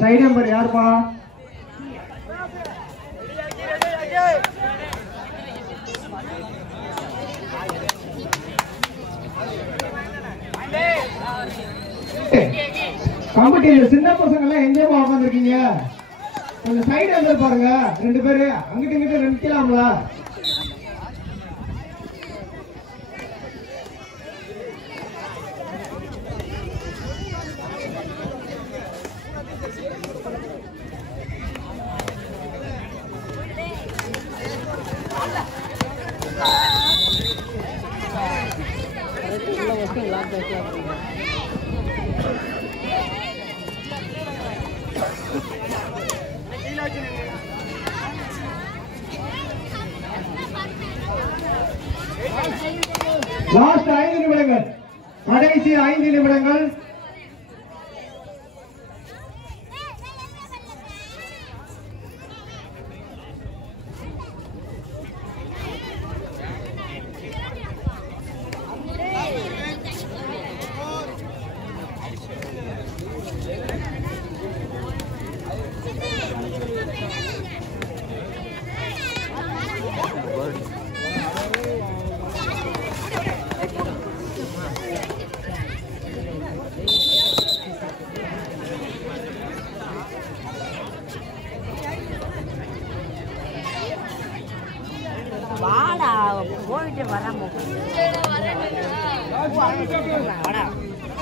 Side number யாருப்பா? Committee சின்ன பசங்க எல்லாம் எங்கேயுமா உட்காந்துருக்கீங்க? கொஞ்சம் சைடு வந்து பாருங்க. 2 பேரு அங்கிட்டு இங்கிட்டு நிற்கலாம்ல? லாஸ்ட் 5 நிமிடங்கள், கடைசி 5 நிமிடங்கள்.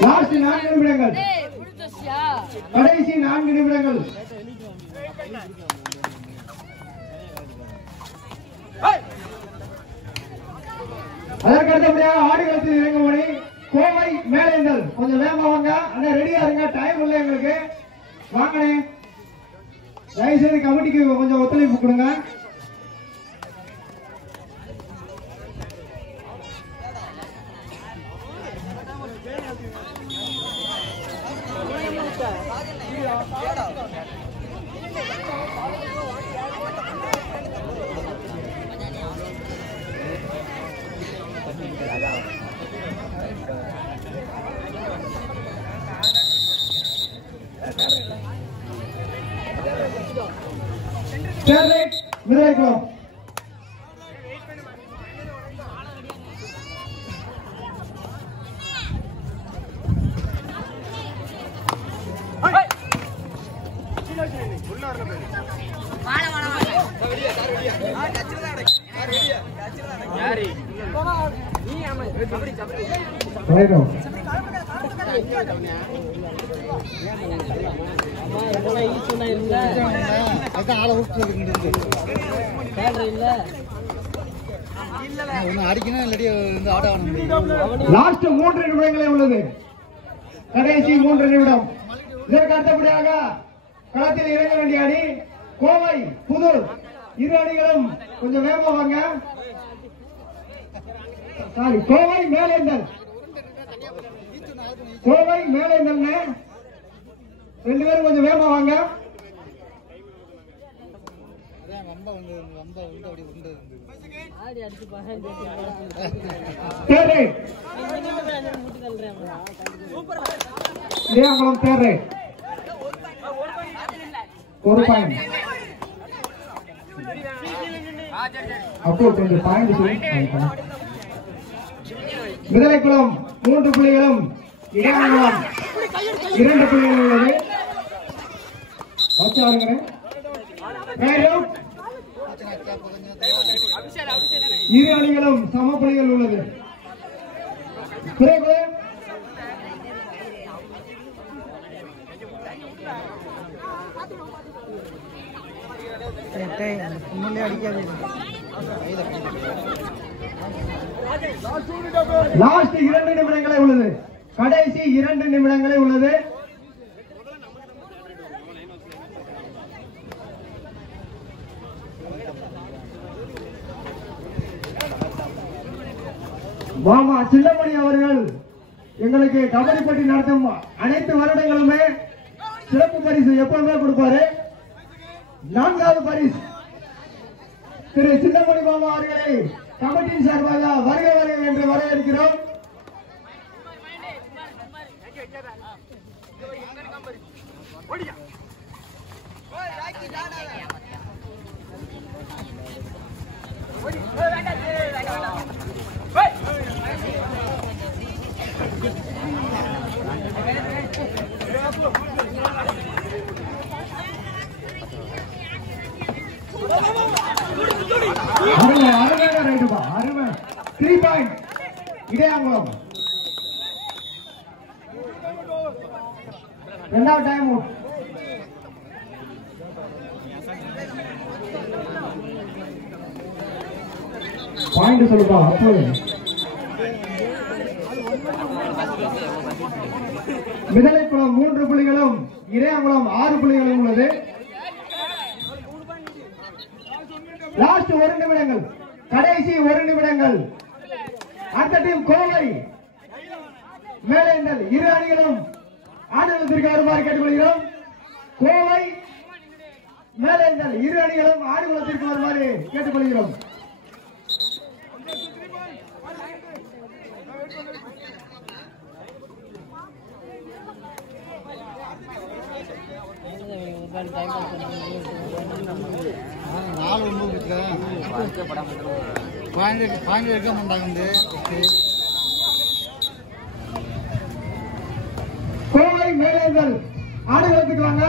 லாஸ்ட் 4 நிமிடங்கள், கடைசி 4 நிமிடங்கள். அதற்கு அடுத்தபடியாக ஆடுகளத்தில் இறங்கும் மணி கோவை மேலேந்தல். கொஞ்சம் வேகமா வாங்க, அண்ணா ரெடியா இருங்க, டைம் இல்லை எங்களுக்கு. வாங்கண்ணே, தயவுசெய்து கமிட்டிக்கு கொஞ்சம் ஒத்துழைப்பு கொடுங்க. விரைக்கும் லாஸ்ட் 3 நிமிடங்களே உள்ளது, கடைசி 3 நிமிடம். இதற்கு அடுத்தபடியாக களத்தில் இறங்க வேண்டிய அணி கோவை புதூர். 2 அணிகளும் கொஞ்சம் வேகமா வாங்க. சாரி, கோவை மேலேந்தல். கோவை மேலேந்தல் 2 பேரும் கொஞ்சம் வேகமா வாங்க. ஒரு பாயிண்ட் அப்போ கொஞ்சம் பாயிண்ட் விதலைக்குளம் 3 புள்ளிகளும், இடையங்குளம் 2 புள்ளிகளும் உள்ளது. இரு அணிகளும் சம புள்ளிகள் உள்ளது. லாஸ்ட் 2 நிமிடங்களே உள்ளது, கடைசி 2 நிமிடங்களே உள்ளது. மாமா சின்னமணி அவர்கள் எங்களுக்கு கபடி போட்டி நடத்தும் அனைத்து வருடங்களுமே சிறப்பு பரிசு எப்பவுமே கொடுப்பாரு. 4வது பரிசு திரு சின்னமணி மாமா அவர்களை கமிட்டியின் சார்பாக வருக வருக என்று வரவேற்கிறோம். அருமையான ரைட்டுப்பா, அருமை. 3 பாயிண்ட் இடையாங்குளம். இரண்டாவது டைம் அவுட். பாயிண்ட் சொல்லுப்பா. அப்போது மிதலைக்குளம் 3 புள்ளிகளும் இடையாங்குளம் 6 புள்ளிகளும் உள்ளது. லாஸ்ட் 1 நிமிடங்கள், கடைசி 1 நிமிடங்கள். அடுத்த டீம் கோவை மேலேந்தல். இரு அணிகளும் ஆடுகளத்திற்கு வருமாறு கேட்டுக்கொள்கிறோம். கோவை மேலேந்தல் இரு அணிகளும் ஆடுகளத்திற்கு வருமாறு கேட்டுக்கொள்கிறோம். கோவை மேலேந்தல் ஆடுகளத்துக்கு வாங்க.